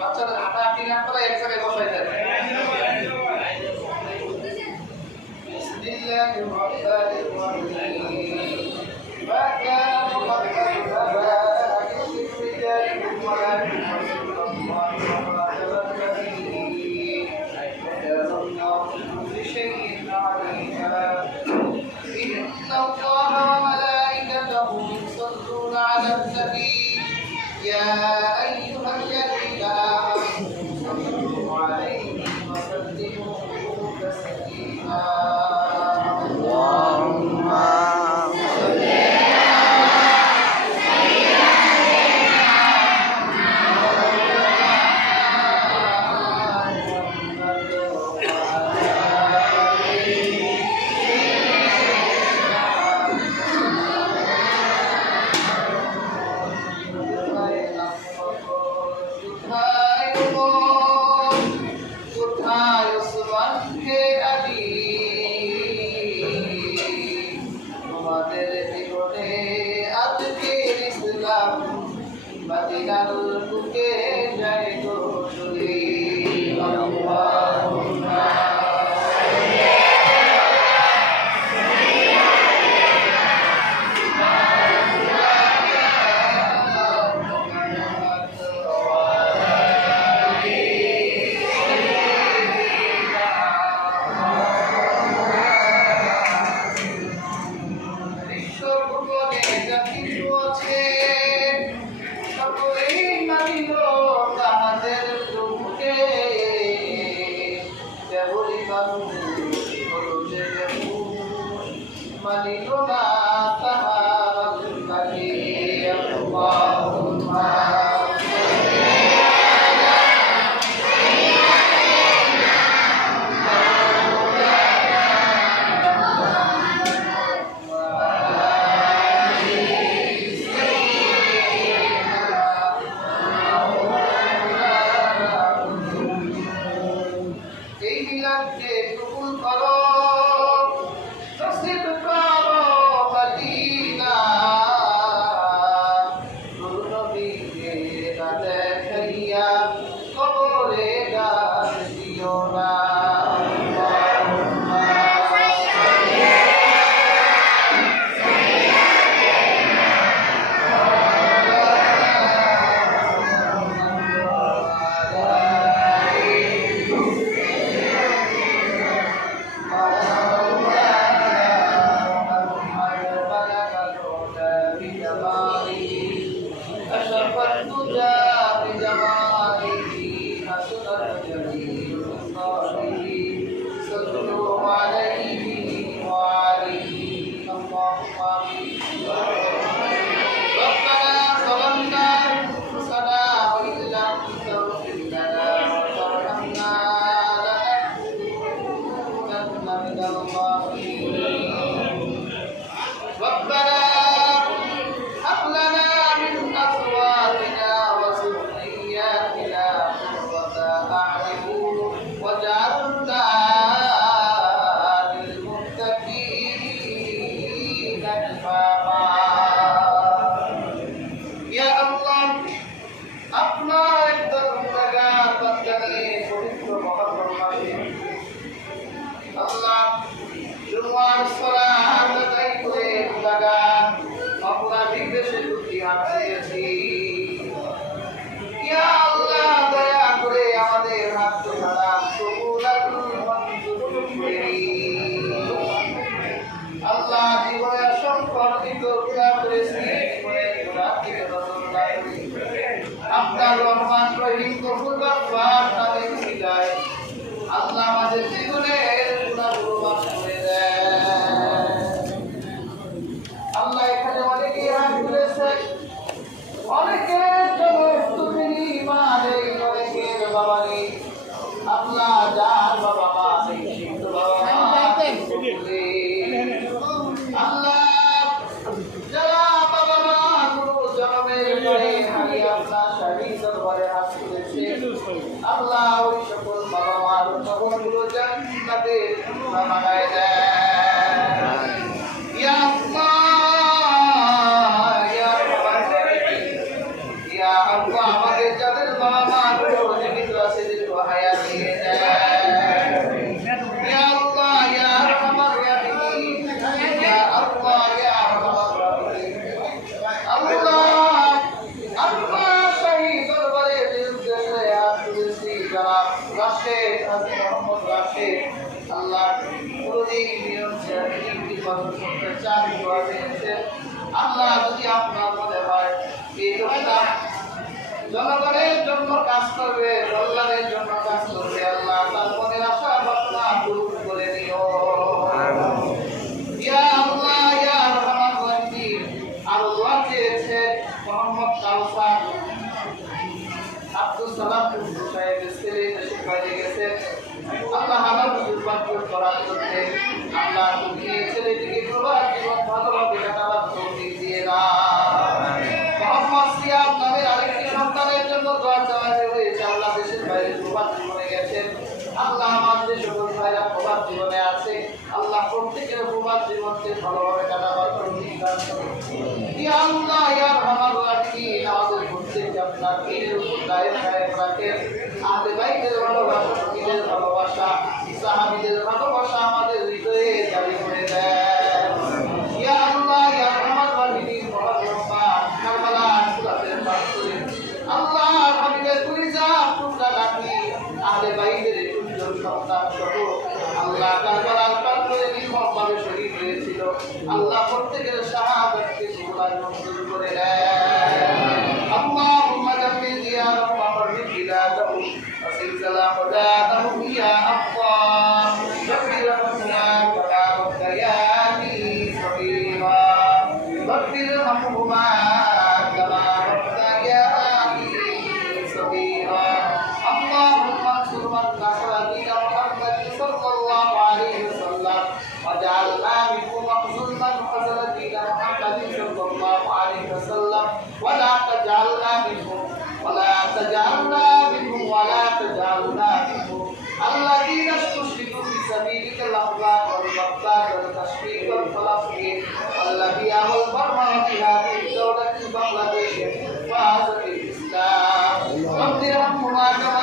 বাচ্চাদের হাঁটাহাঁটি না করে এক জায়গায় বসাই দেয়। يا أيها الذين آمنوا صلوا عليه وسلموا تسليما اللهم صل মদিনার বুকে যাই গো চলে আল্লাহুম্মা মালিকনা তাহার লাগে আল্লাহুম্মা এই মিলাদকে কবুল করো আল্লাহ জীবনে সম্পর্কিত আপনার রহমান রহিম কবুল গফফার নামে ছিলায় আল্লাহ আমাদের জীবনের গুনাহগুলো মাফ করে দেন। আল্লাহ এখানে অনেকে হাত তুলেছে, অনেকের জন্য মা নেই, অনেকের বাবা নেই। আল্লাহ যার বাবা মা নেই সেই তো বাবা মা আল্লাহ যারা বাবা মা গুরু জন্মের পরে হারিয়ে আপনার শারীরিক দরবারে হাত তুলেছে আল্লাহ দোয়া পেয়েছেন। আল্লাহ যদি আপনার মনে হয় এই লোকটা জনগণের জন্য কাজ করবে, কল্যাণের জন্য কাজ করবে, আল্লাহ তার মনের আশা বাসনা পূরণ করে দিও। ইয়া আল্লাহ ইয়া রহমান রহিম। আর দোয়া চেয়েছে মোহাম্মদ কাউসার আব্দুল সালাম সাহেবের ছেলে দেশে বাইরে গেছে। আল্লাহ হালাল দুর্ভাগ্য করার জন্য আল্লাহ তুমি ছেলেটিকে প্রবাদ জীবন ভালোভাবে কাটাবার তৌফিক দিয়ে দাও। মোহাম্মদ সিয়াম নামের আরেকটি সন্তানের জন্য দোয়া চাওয়া হয়েছে। আল্লাহ দেশের বাইরে প্রবাদ জীবনে গেছেন। আল্লাহ আমার যে সকল ভাইরা প্রবাদ জীবনে আছে, আল্লাহ প্রত্যেকের প্রবাদ জীবনকে ভালোভাবে কাটাবার তৌফিক দান করুন। ইয়া আল্লাহ ইয়া রহমান রহিম। আমাদের প্রত্যেককে আপনার দিনের উপর দায়ের কায়েম রাখেন। আহলে বাইতের ভালোবাসা, নবীদের ভালোবাসা, সাহাবীদের ভালোবাসা আমাদের হৃদয়ে জারি করে দেন। ইয়া আল্লাহ ইয়া রহমান রহিম। মহারহমান কারবালা সুরাতের পাথরে আল্লাহ হাবিবের কুলিজা টুকরা রাখি আহলে বাইতের সুন্দর সন্তান সহ আল্লাহ কারবালার পাথরে নির্মমভাবে শহীদ হয়েছিল। আল্লাহ প্রত্যেকের শাহাদাতকে কবুল মঞ্জুর করে দেন। আল্লাহুম্মা জামিল জিয়ারাহু ওয়া বারিক বিলাদাহু ওয়া সিলসিলা হুদাতাহু ইয়া আল্লাহ। রব্বিরহামহুমা কামা রাব্বায়ানি সগীরা। রব্বিরহামহুমা কামা রাব্বায়ানি সগীরা। আল্লাহুম্মা আনসুর মান নাসারা দীন মুহাম্মদ সাল্লাল্লাহু আলাইহি ওয়াসাল্লাম ওয়াজআলনা মিনহুম ওয়াখযুলনা হাযারা দীন মুহাম্মদ সাল্লাল্লাহু আলাইহি ওয়াসাল্লাম ওয়ালা তাজআলনা মিনহুম ولا تجعلنا منهم الذين استشهدوا في سبيلك الأخلاق والمقتات والتشفيق والفلسفة والذي والبرمة في هذه الدولة بنغلاديش فازت الإسلام. رب ارحمهما كما